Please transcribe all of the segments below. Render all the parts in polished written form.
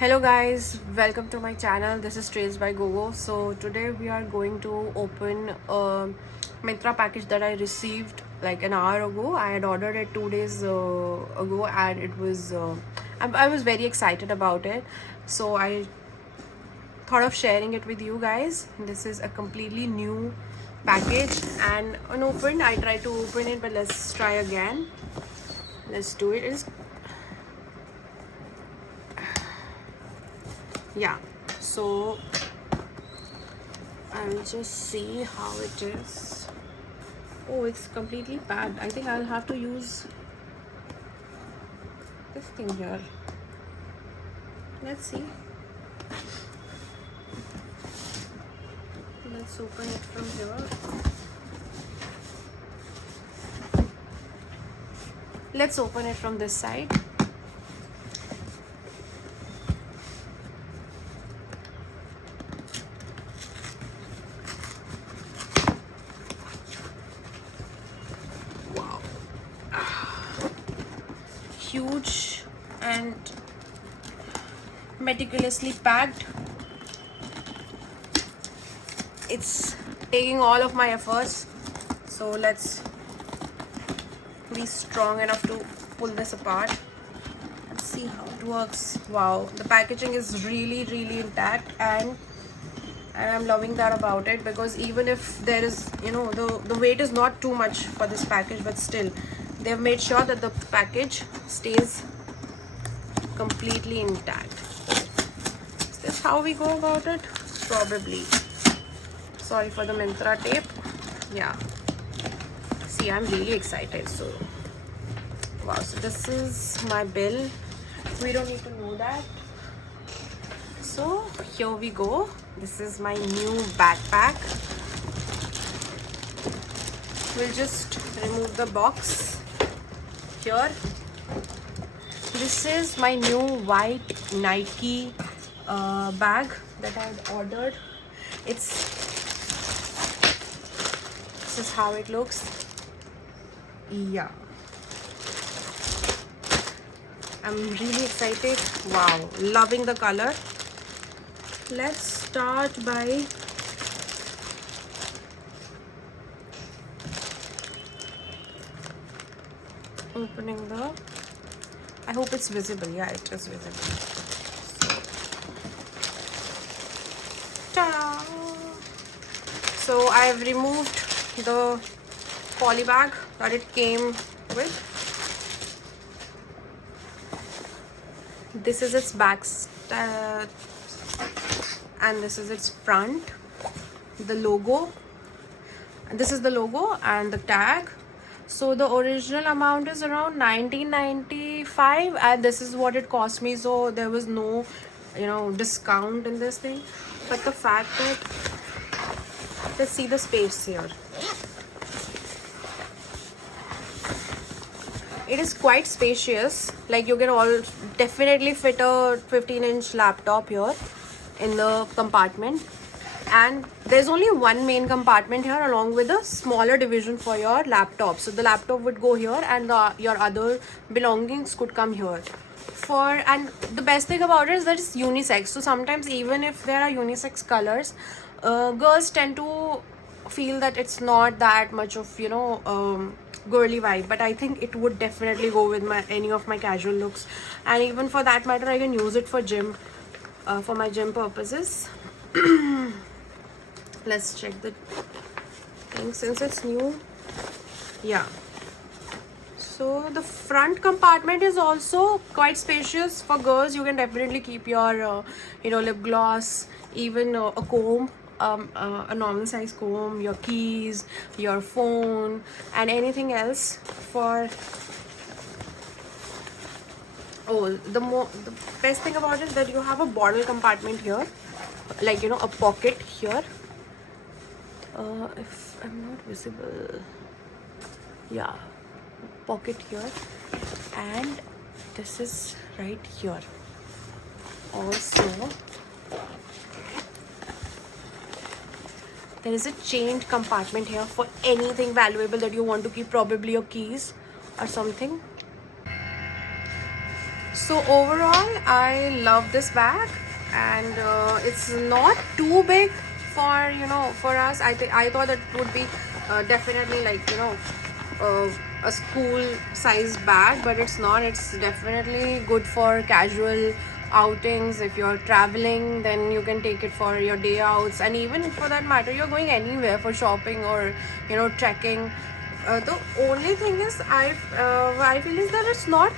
Hello guys, welcome to my channel. This is Trails by Gogo. So today we are going to open a Myntra package that I received like an hour ago. I had ordered it 2 days ago, and it was I was very excited about it. So I thought of sharing it with you guys. This is a completely new package and unopened. I tried to open it, but let's try again. Let's do it. Yeah, so I'll just see how it is. Oh, it's completely packed. I think I'll have to use this thing here. Let's see. Let's open it from here. Let's open it from this side. Wow. Huge and meticulously packed. It's taking all of my efforts, so let's be strong enough to pull this apart. Let's see how it works. Wow, the packaging is really intact, and I'm loving that about it, because even if there is, the weight is not too much for this package, but still they've made sure that the package stays completely intact. Is this how we go about it? Probably. Sorry for the Myntra tape. Yeah, see, I'm really excited. So wow, so this is my bill. We don't need to know that. So here we go. This is my new backpack. We'll just remove the box here. This is my new white Nike bag that I had ordered. This is how it looks. Yeah, I'm really excited. Wow, loving the color. Let's start by opening the, I hope it's visible. Yeah, it is visible. Ta-da! So I've removed the poly bag that it came with. This is its back and this is its front. The logo, this is the logo and the tag. So the original amount is around 1995, and this is what it cost me. So there was no discount in this thing. But the fact that, let's see the space here. It is quite spacious. Like, you can all definitely fit a 15-inch laptop here in the compartment. And there's only one main compartment here, along with a smaller division for your laptop. So the laptop would go here, and your other belongings could come here. And the best thing about it is that it's unisex. So sometimes, even if there are unisex colors, girls tend to feel that it's not that much of girly vibe, but I think it would definitely go with any of my casual looks. And even for that matter, I can use it for gym, for my gym purposes. Let's check the thing since it's new. Yeah, so the front compartment is also quite spacious. For girls, you can definitely keep your lip gloss, even a comb, a normal size comb, your keys, your phone, and anything else. The best thing about it is that you have a bottle compartment here, like a pocket here. If I'm not visible, yeah, pocket here, and this is right here. Also, there is a chained compartment here for anything valuable that you want to keep, probably your keys or something. So overall, I love this bag, and it's not too big for, you know, for us. I thought that it would be definitely like, you know, a school size bag, but it's not. It's definitely good for casual outings. If you're traveling, then you can take it for your day outs, and even for that matter, you're going anywhere for shopping or, you know, trekking. The only thing is, I feel is that it's not,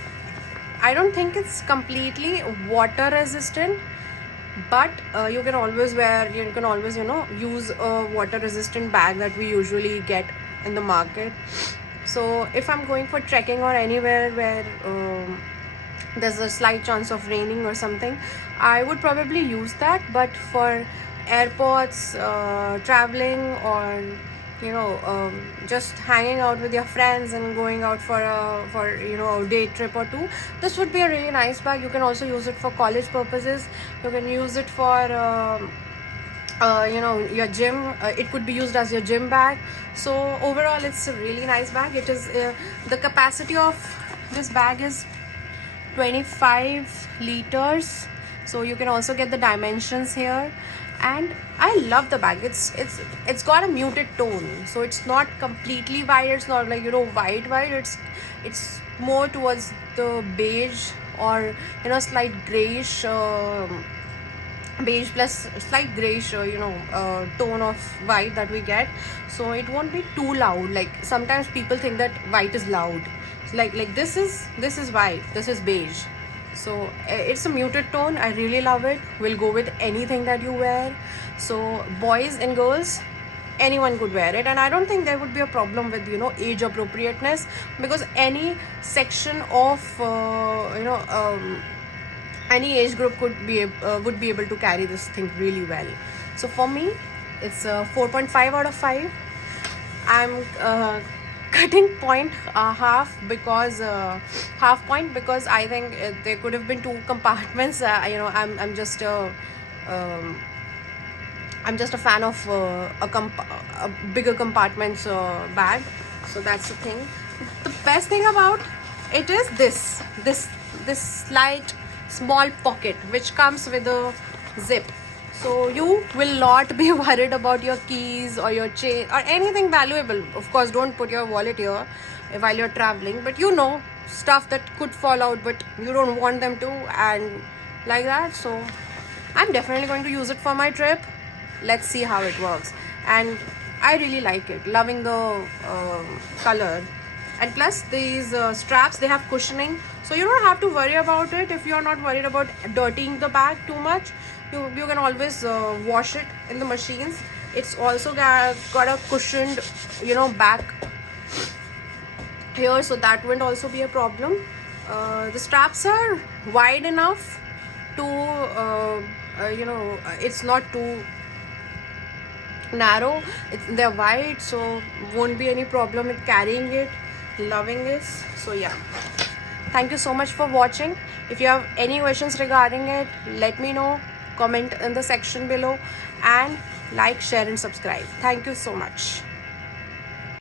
I don't think it's completely water resistant, but you can always wear, you can always, you know, use a water resistant bag that we usually get in the market. So if I'm going for trekking or anywhere where there's a slight chance of raining or something, I would probably use that. But for airports, traveling, or, you know, just hanging out with your friends and going out for you know, a day trip or two, this would be a really nice bag. You can also use it for college purposes. You can use it for you know, your gym. It could be used as your gym bag. So overall, it's a really nice bag. It is the capacity of this bag is 25 liters. So you can also get the dimensions here, and I love the bag. It's got a muted tone, so it's not completely white. It's not like, you know, white. It's more towards the beige, or, you know, slight grayish, beige plus slight grayish, you know, tone of white that we get. So it won't be too loud. Like sometimes people think that white is loud. Like this is white, this is beige. So it's a muted tone. I really love it. Will go with anything that you wear. So boys and girls, anyone could wear it, and I don't think there would be a problem with, you know, age appropriateness, because any section of you know, any age group would be able to carry this thing really well. So for me, it's a 4.5 out of 5. I'm cutting point half because half point, because I think there could have been 2 compartments. You know, I'm just a fan of a bigger compartments bag. So that's the thing. The best thing about it is this slight small pocket which comes with a zip. So you will not be worried about your keys or your chain or anything valuable. Of course, don't put your wallet here while you're traveling, but you know, stuff that could fall out but you don't want them to, and like that. So I'm definitely going to use it for my trip. Let's see how it works. And I really like it, loving the color. And plus these straps, they have cushioning, so you don't have to worry about it. If you're not worried about dirtying the bag too much, you can always wash it in the machines. It's also got a cushioned, you know, back here, so that wouldn't also be a problem. The straps are wide enough to you know, it's not too narrow. They're wide, so won't be any problem with carrying it. Loving this. So yeah, thank you so much for watching. If you have any questions regarding it, let me know. Comment in the section below, and like, share and subscribe. Thank you so much.